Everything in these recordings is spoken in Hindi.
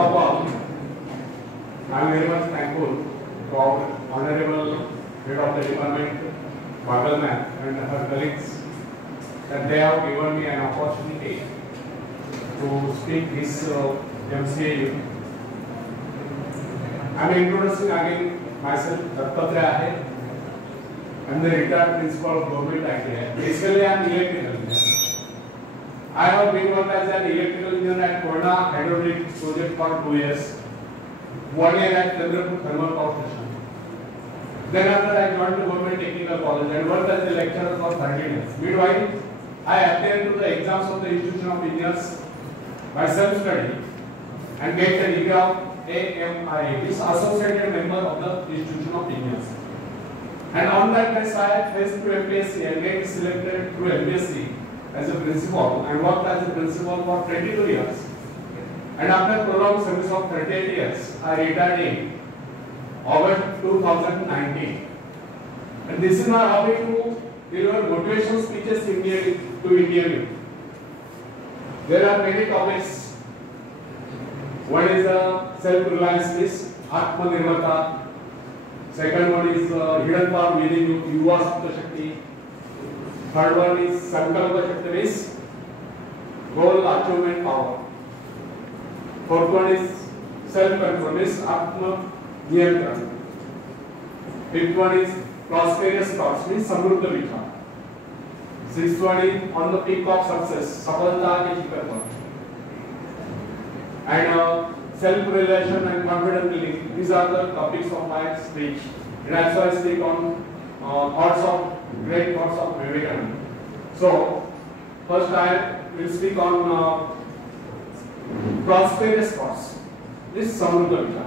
of all, I am very much thankful to our Honorable Head of the Department, Bagal Ma'am, and her colleagues that they have given me an opportunity to speak this MCA. I am introducing again myself, Dattatraya. I am the retired principal of government ITI. Basically, I am electrical engineer. I have been worked as an electrical engineer at Koyna Hydraulic Project for 2 years. 1 year at Chandrapur Thermal Power Station. Then after I joined the government technical college and worked as a lecturer for 13 years. Meanwhile, I applied to the exams of the Institution of Engineers by self-study and get the degree of AMI, which is Associated Member of the Institution of Engineers. And on that basis, I faced to MPSC and get selected through MPSC as a principal and worked as a principal for 22 years. And after prolonged service of 38 years, I retired in August 2019. And this is my hobby to deliver motivational speeches to Indian youth. There are many topics. One is the self-reliance list, Atmanirbharta. Second one is hidden power within you, Yuva Sapta Shakti. Third one is Sankalpa Shakti, is goal achievement power. Fourth one is self-control, is Atma Niyantran. Fifth one is prosperous thoughts, means Samruddha Vichar. Sixth one is on the peak of success, Safalta ke shikhar par. And self-realization and confident living, these are the topics of my speech. And also I speak on great thoughts of Vivekananda. So, first I will speak on prosperous thoughts. This is Samruddha Vichar.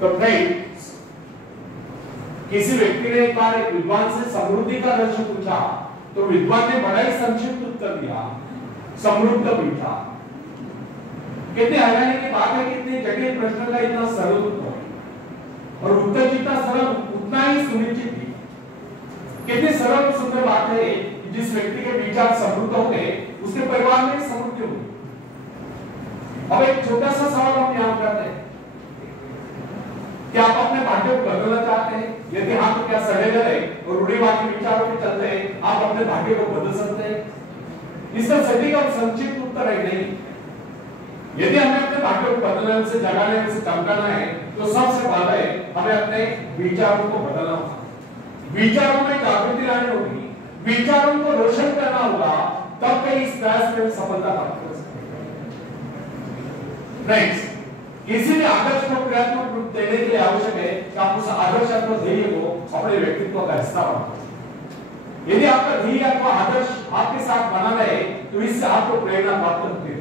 तो फ्रेंड्स, किसी व्यक्ति ने एक बार एक विद्वान से समृद्धि का रहस्य पूछा, तो विद्वान ने बड़ा ही संक्षिप्त उत्तर दिया, समृद्ध विचार। कितने हैरानी की बात है कि इतने जटिल प्रश्न का इतना सरल उत्तर और उत्तर जितना सरल उतना ही सुनिश्चित भी। कितने सरल और सुंदर बात है कि जिस व्यक्ति के विचार समृद्ध होंगे उसके परिवार में समृद्धि होगी। अब एक छोटा सा सवाल हम यहाँ करते हैं, क्या आप अपने भाग्य को बदलना चाहते हैं? यदि हाँ तो क्या सड़े गए और रूढ़िवादी विचारों के चलते आप अपने भाग्य को बदल सकते हैं? इसका सटीक और संक्षिप्त उत्तर है नहीं। यदि हमें अपने भाग्य को बदलना, उसे जगाने, उसे चमकाना है, तो सबसे पहले हमें अपने विचारों को बदलना होगा, विचारों में जागृति लानी होगी, विचारों को रोशन करना होगा, तब कहीं इस प्रयास में सफलता प्राप्त कर सकते हैं। फ्रेंड्स, किसी भी आदर्श को क्रियात्मक रूप देने के लिए आवश्यक है कि आप उस आदर्शात्मक ध्येय को अपने व्यक्तित्व का हिस्सा बनाओ। यदि आपका ध्येय अथवा आदर्श आपके साथ बना रहे तो इससे आपको प्रेरणा प्राप्त होती है।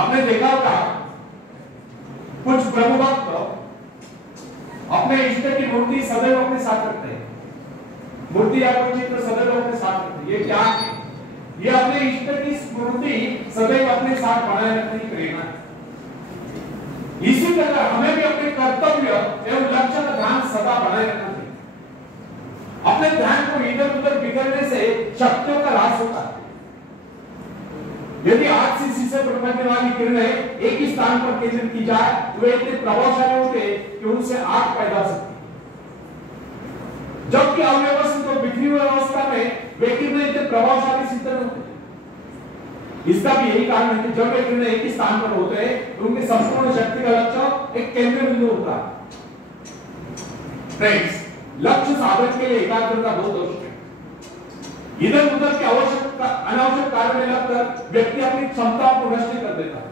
आपने देखा होगा कुछ ब्रह्म भक्त अपने इष्ट की मूर्ति सदैव अपने साथ रखते हैं, मूर्ति या कोई चित्र सदैव अपने साथ रखते हैं। ये क्या है? ये अपने इष्ट की स्मृति सदैव अपने साथ बनाए रखने की प्रेरणा है। इसी तरह हमें भी अपने कर्तव्य एवं लक्ष्य का ध्यान सदा बनाए रखना चाहिए। अपने ध्यान को इधर उधर बिखरने से शक्तियों का ह्रास होता है। यदि आग से शीशे पर बनने वाली किरणें एक ही स्थान पर केंद्रित की जाए तो वे इतने प्रभावशाली होते कि उनसे आग पैदा हो सकती है, जबकि अव्यवस्थित और बिखरी हुई अवस्था में वे किरणें इतने प्रभावशाली सिद्ध नहीं होते। इसका भी यही कारण है कि जब वे किरणें एक ही स्थान पर होते हैं तो उनके संपूर्ण शक्ति का लक्ष्य एक केंद्र बिंदु होता है। फ्रेंड्स, लक्ष्य साधन के लिए एकाग्रता बहुत आवश्यक है। इधर उधर के अनावश्यक कार्य में लगकर व्यक्ति अपनी क्षमता को नष्ट कर देता है।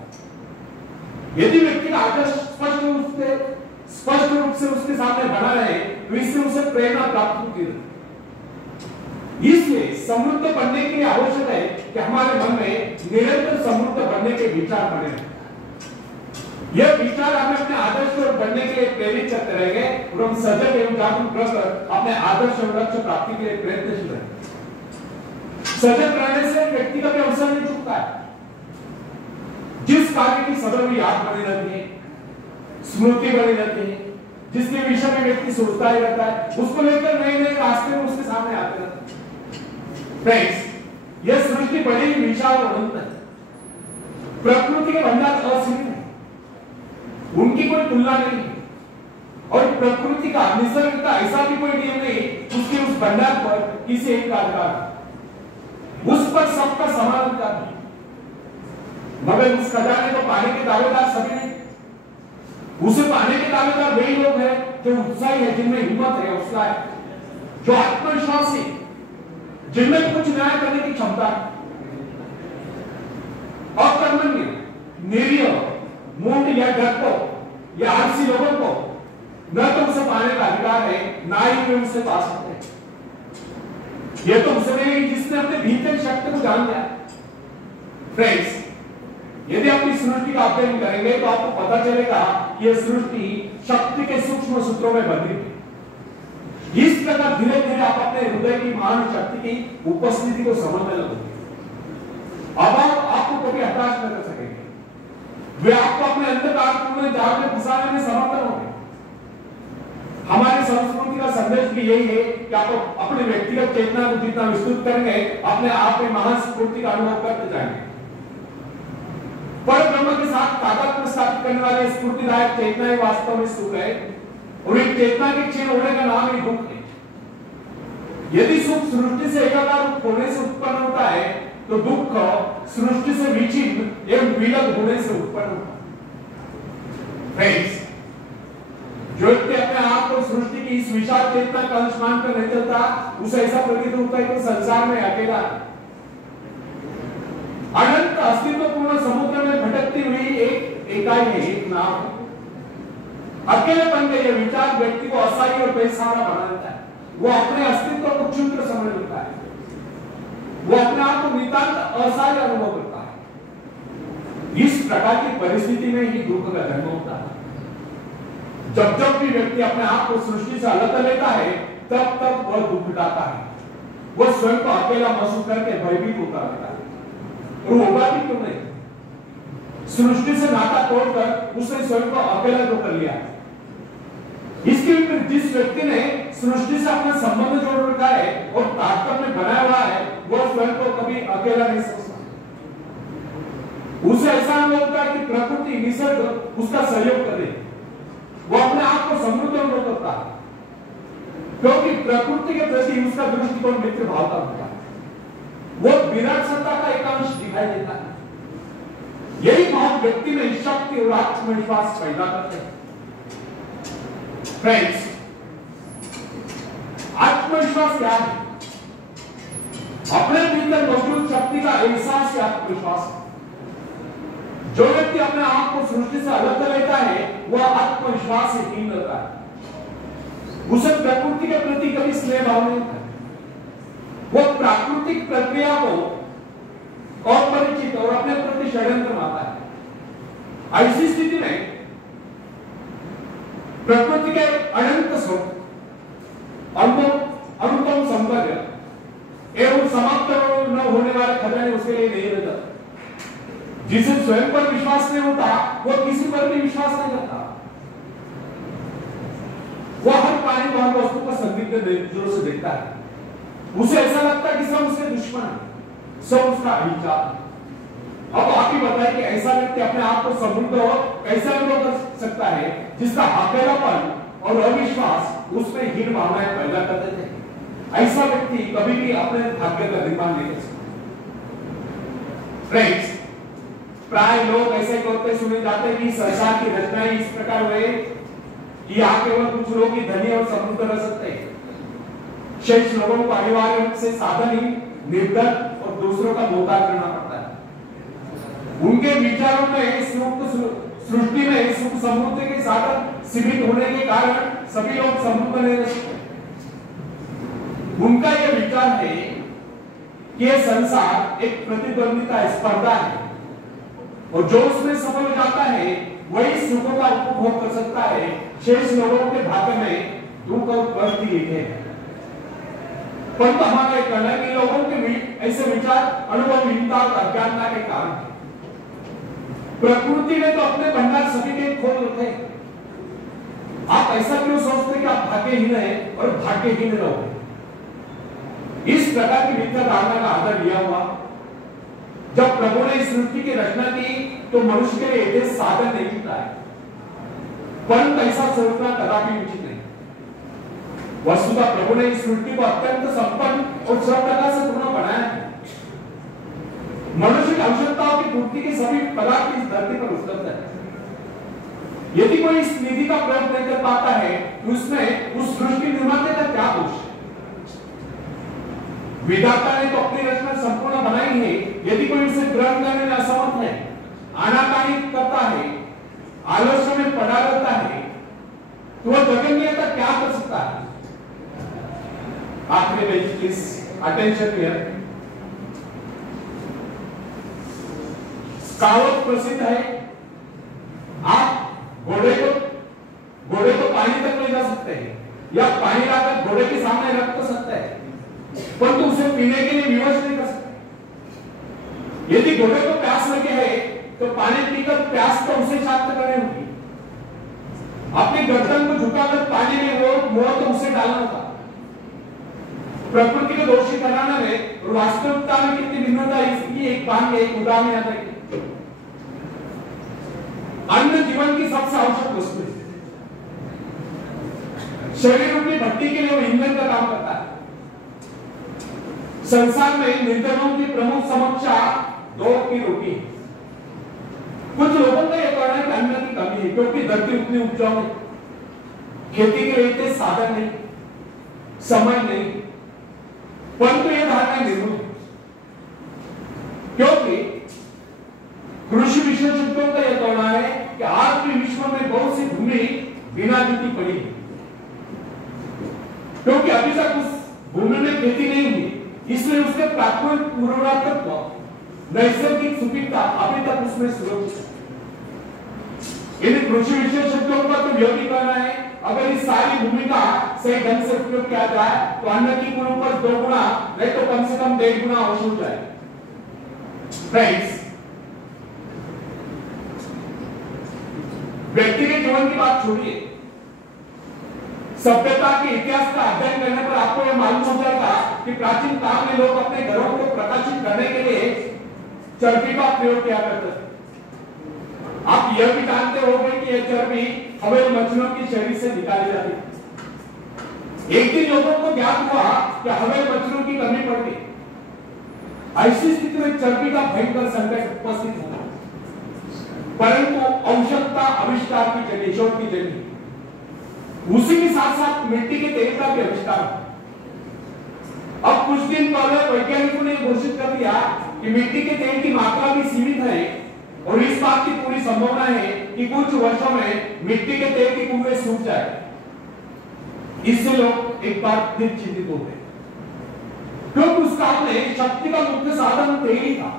यदि व्यक्ति का आदर्श स्पष्ट रूप से उसके सामने बना रहे तो इससे उसे प्रेरणा प्राप्त होती है। इसलिए समृद्ध बनने के लिए आवश्यक है कि हमारे मन में निरंतर समृद्ध बनने के विचार बने रहें। यह विचार हमें अपने आदर्श को बनने के लिए प्रेरित करते रहेंगे और हम सजग एवं जागरूक रहकर अपने आदर्श और लक्ष्य प्राप्ति के लिए प्रयत्नशील रहेंगे। सजग रहने से व्यक्ति का भी अवसर नहीं चुकता है। जिस कार्य की सदैव याद बनी रहती है, स्मृति बनी रहती है, जिसके विषय में व्यक्ति सोचता ही रहता है, उसको लेकर नए नए रास्ते में उसके सामने आते रहते हैं। फ्रेंड्स, यह सृष्टि बड़ी विशाल और अनंत है। प्रकृति के भंडार असीमित है, उनकी कोई तुलना नहीं है। और प्रकृति का, निसर्ग का ऐसा भी कोई नियम नहीं उसके उस भंडार पर किसी एक का अधिकार, उस पर सबका समान अधिकार है। मगर उस खजाने को पाने के दावेदार सभी नहीं, उसे पाने के दावेदार वही लोग हैं जो उत्साही है, जिनमें हिम्मत है, उत्साह है, जो आत्मविश्वासी, जिनमें कुछ न्याय करने की क्षमता है। अकर्मण्य, निरीह, मूढ़ या डरपोक या आलसी लोगों को न तो उसे पाने का अधिकार है, ना ही वे उसे पा सकते हैं। यह तो उसे नहीं जिसने अपने भीतर शक्ति को जान लिया। फ्रेंड्स, यदि आप इस सृष्टि का अध्ययन करेंगे तो आपको पता चलेगा यह सृष्टि शक्ति के सूक्ष्म सूत्रों में बंधी है। इस प्रकार धीरे धीरे आप अपने हृदय की महान शक्ति की उपस्थिति को समझने लगोगे। अब आप आपको कभी हताश न कर सकेंगे, वे आपको अपने अंधकार में जाल में फंसाने में समर्थ होंगे। हमारी संस्कृति का संदेश भी यही है कि आप अपने व्यक्तिगत चेतना को जितना विस्तृत करेंगे, अपने आप में महान स्फूर्ति का अनुभव करते जाएंगे। पर ब्रह्म के साथ तादात्म्य स्थापित करने वाले स्फूर्तिदायक चेतना ही वास्तव में सुख है, और एक चेतना के क्षीण होने का नाम ही दुख है। यदि सुख सृष्टि से एकाकार होने से उत्पन्न होता है, तो दुख सृष्टि से विच्छिन्न एवं विलग होने से उत्पन्न होता है। फ्रेंड्स, जो व्यक्ति अपने आप को सृष्टि की इस विशाल चेतना का अंश मानकर नहीं चलता, उसे ऐसा प्रतीत होता है कि संसार में अकेला, अनंत अस्तित्वपूर्ण समुद्र में भटकती हुई एक इकाई है, एक नाव है। अकेलेपन का यह विचार व्यक्ति को असहाय और बेसहारा बना देता है। वो अपने अस्तित्व को क्षुद्र समझ लेता है, वो अपने आप को नितांत असहाय अनुभव करता है। इस प्रकार की परिस्थिति में ही दुख का जन्म होता है। जब जब भी व्यक्ति अपने आप को सृष्टि से अलग कर लेता है, तब तब वह दुख उठाता है। वह स्वयं को अकेला महसूस करके भयभीत होता रहता है, और होगा भी क्यों नहीं। सृष्टि से नाता तोड़कर उसने स्वयं को अकेला तो कर लिया। इसके विपरीत जिस व्यक्ति ने सृष्टि से अपना संबंध जोड़ रखा है और तारतम्य बनाया हुआ है, वह स्वयं को कभी अकेला नहीं समझता। उसे ऐसा अनुभव होता है कि प्रकृति, निसर्ग उसका सहयोग करे। वो अपने आप को समृद्ध अनुभव करता है, क्योंकि प्रकृति के प्रति उसका दृष्टिकोण मित्र भाव का होता है। वो विराट सत्ता का एक अंश दिखाई देता है। यही भाव व्यक्ति में शक्ति और आत्मविश्वास पैदा करते हैं। फ्रेंड्स, आत्मविश्वास क्या है? अपने भीतर मौजूद शक्ति का एहसास या आत्मविश्वास। जो व्यक्ति अपने आप को सृष्टि से अलग कर लेता है, वह आत्मविश्वास से हीन रहता है। उसे प्रकृति के प्रति कभी स्नेह भाव नहीं होता। वह प्राकृतिक प्रक्रिया को अपरिचित और अपने प्रति षड्यंत्र मानता है। ऐसी स्थिति में प्रकृति के अनंत सुख, अनुपम सौंदर्य एवं समाप्त न होने वाले खजाने उसके लिए नहीं रहता। जिसे स्वयं पर विश्वास नहीं होता, वह किसी पर भी विश्वास नहीं करता। वह हर पानी हर वस्तु को संदिग्ध नजरों से देखता है। उसे ऐसा लगता है कि सब उसके दुश्मन है, सब उसका अभिचार है। अब आप ही बताइए कि ऐसा व्यक्ति अपने आप को समृद्ध और कैसे अनुभव कर सकता है, जिसका अकेलापन और अविश्वास उसमें हीन भावनाएं पैदा कर देते हैं। ऐसा व्यक्ति कभी भी अपने भाग्य का निर्माण नहीं कर सकता। फ्रेंड्स, प्राय लोग ऐसे कहते सुने जाते हैं कि संसार की रचनाएं इस प्रकार हुए कि यहाँ केवल कुछ लोग ही धनी और समृद्ध रह सकते हैं। शेष लोगों को अनिवार्य रूप से साधन ही निर्धन और दूसरों का मोहताज करना पड़ता है। उनके विचारों में सृष्टि में सुख समृद्धि के साधन सीमित होने के कारण सभी लोग समृद्ध नहीं रह सकते। उनका यह विचार है कि यह संसार एक प्रतिद्वंदिता स्पर्धा है, और जो उसमें सफल हो जाता है वही सुखों का उपभोग कर सकता है। शेष लोगों के भाग्य में दुख और कष्ट ही लिखे हैं। परंतु हमारे कहना है कि लोगों के ऐसे विचार अनुभवहीनता और अज्ञानता के कारण है। प्रकृति ने तो अपने भंडार सभी के खोल रखे। आप ऐसा क्यों सोचते कि आप भाग्यहीन हैं और भाग्यहीन रहोगे? इस प्रकार की मिथ्या धारणा का आदर लिया हुआ। जब प्रभु ने इस सृष्टि की रचना की तो मनुष्य के लिए येथे साधन नहीं मिळत आहे, पण पैसा सोडना कदापि उचित नहीं। वस्तुतः प्रभु ने इस सृष्टि को अत्यंत संपन्न और सब प्रकार से पूर्ण बनाया है। मनुष्य की आवश्यकताओं की पूर्ति के सभी पदार्थ इस धरती पर उपलब्ध है। यदि कोई इस निधि का प्रयोग नहीं कर पाता है तो उसमें उस सृष्टि निर्माता का क्या दोष है? विधाता ने तो अपनी रचना संपूर्ण बनाई है, यदि कोई उसे ग्रहण करने में असमर्थ है, आनाकानी करता है, आलोचना में पड़ा रहता है, तो वह जगन्यता क्या कर सकता है? आखिरी पेज प्लीज, अटेंशन हियर। कहावत प्रसिद्ध है, आप घोड़े को पानी तक ले जा सकते हैं या पानी लाकर घोड़े के सामने रख तो सकते हैं, परंतु उसे पीने के लिए विवश नहीं कर सकते। यदि घोड़े को प्यास लगे है तो पानी पीकर प्यास तो उसे शांत करनी होगी। अपनी गर्दन को झुकाकर पानी में वो मोह तो उसे डालना होगा। प्रकृति को दोषी ठहराने में और वास्तविकता में कितनी भिन्नता है इसकी एक उदाहरण याद रखिए। अन्न जीवन की सबसे आवश्यक वस्तु है। शरीर रूपी भट्टी के लिए वो ईंधन का काम करता है। संसार में निर्धनों की प्रमुख समस्या दो की रोटी है। कुछ लोगों का यह कहना है कि अन्न की कमी है क्योंकि धरती उतनी उपजाऊ है, खेती के लिए इतने साधन नहीं, समय नहीं, परंतु यह धारणा निर्मूल है क्योंकि कृषि विशेषज्ञों का यह कहना है कि आज भी विश्व में बहुत सी भूमि बिना जुती पड़ी है क्योंकि अभी तक उस भूमि में खेती नहीं हुई, इसलिए उसके प्राकृतिक उर्वरकत्व नैसर्गिक सुपीकता अभी तक उसमें सुरक्षित है। यदि कृषि विशेषज्ञों का तो यह भी कहना है अगर इस सारी भूमि का सही ढंग से उपयोग किया जाए तो अन्न की कुल उपज 2 गुना नहीं तो कम से कम 1.5 गुना अवश्य हो जाए। फ्रेंड्स, व्यक्तिगत जीवन की बात छोड़िए, सभ्यता के इतिहास का अध्ययन करने पर आपको यह मालूम हो जाएगा कि प्राचीन काल में लोग अपने घरों को प्रकाशित करने के लिए चर्बी का प्रयोग किया करते थे। आप यह भी जानते होंगे कि यह चर्बी हवेल मछलियों की शरीर से निकाली जाती है। एक दिन लोगों को ज्ञात हुआ कि हवेल मछलियों की कमी पड़ गई। ऐसी स्थिति में चर्बी का भयंकर संकट उपस्थित हुआ, परंतु औषधता आविष्कार की जगह शोध की जगह उसी के साथ साथ मिट्टी के तेल का भी आविष्कार। अब कुछ दिन पहले वैज्ञानिकों ने घोषित कर दिया कि मिट्टी के तेल की मात्रा भी सीमित है और इस बात की पूरी संभावना है कि कुछ वर्षों में मिट्टी के तेल की कुएं सूख जाए। इससे लोग एक बार फिर चिंतित हो गए क्योंकि उस काल में शक्ति का मुख्य साधन तेल ही था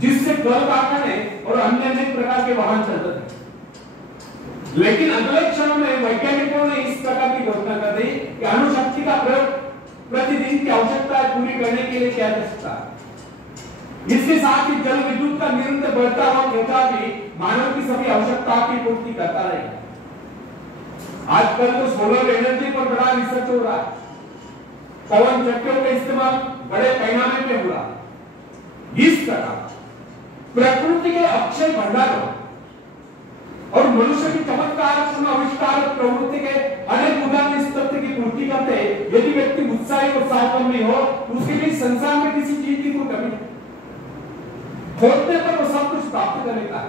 जिससे कल कारखाने और अन्य अनेक प्रकार के वाहन चलते थे। लेकिन अगले क्षण में वैज्ञानिकों ने इस प्रकार की घोषणा कर दी कि अणुशक्ति का प्रयोग प्रतिदिन की आवश्यकता पूरी करने के लिए किया जा सकता है। इसके साथ ही जल विद्युत का निरंतर बढ़ता हुआ खर्चा भी मानव की सभी आवश्यकताओं की पूर्ति करता रहेगा। आजकल तो सोलर एनर्जी पर बड़ा रिसर्च हो रहा है, पवन चक्कियों का इस्तेमाल बड़े पैमाने पे हो रहा है। इस तरह प्रकृति के अक्षय भंडारों और मनुष्य की चमत्कारपूर्ण आविष्कार प्रवृत्ति के अनेक उदाहरण इस तथ्य की पूर्ति करते हैं यदि व्यक्ति उत्साही और सावधान हो उसके लिए संसार में किसी चीज की कोई कमी नहीं। खोजने पर वो सब कुछ प्राप्त करेगा।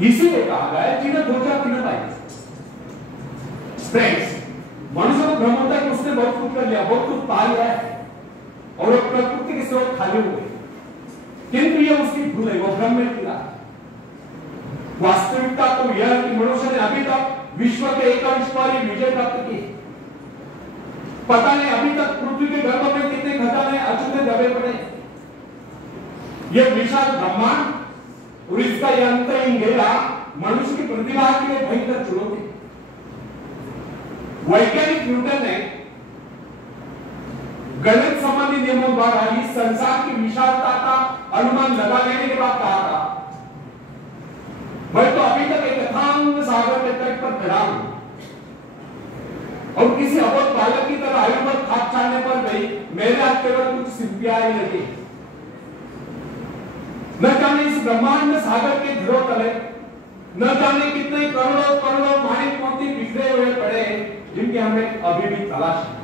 इसीलिए कहा गया है जिन्हें खोजा तिन्हें पाएगा। फ्रेंड्स, मनुष्य को भ्रम होता है कि उसने बहुत कुछ कर लिया, बहुत कुछ पा लिया है और वो प्रकृति के स्रोत खाली हो गए, किंतु ये उसकी भूल है, वो भ्रम में गिरा। वास्तविकता तो यह है कि मनुष्य ने अभी तक विश्व के एक अंश पर ही विजय प्राप्त की। पता नहीं अभी तक पृथ्वी के गर्भ में कितने खजाने अछूते दबे पड़े। यह विशाल ब्रह्मांड और इसका यह अंतहीन घेरा मनुष्य की प्रतिभा के लिए भयंकर चुनौती। वैज्ञानिक न्यूटन ने गणित संबंधी नियमों द्वारा इस संसार की विशालता का अनुमान लगा लेने के बाद कहा था मैं तो अभी तक एक अथांग सागर के तट पर खड़ा हूं और किसी अबोध बालक की तरह आयु पर खाद छाने पर गई मेरे हाथ केवल कुछ सिपियां ही लगी। न जाने इस ब्रह्मांड सागर के ध्रुव तले न जाने कितने करोड़ों करोड़ों माणिक मोती बिखरे हुए पड़े जिनकी हमें अभी भी तलाश है।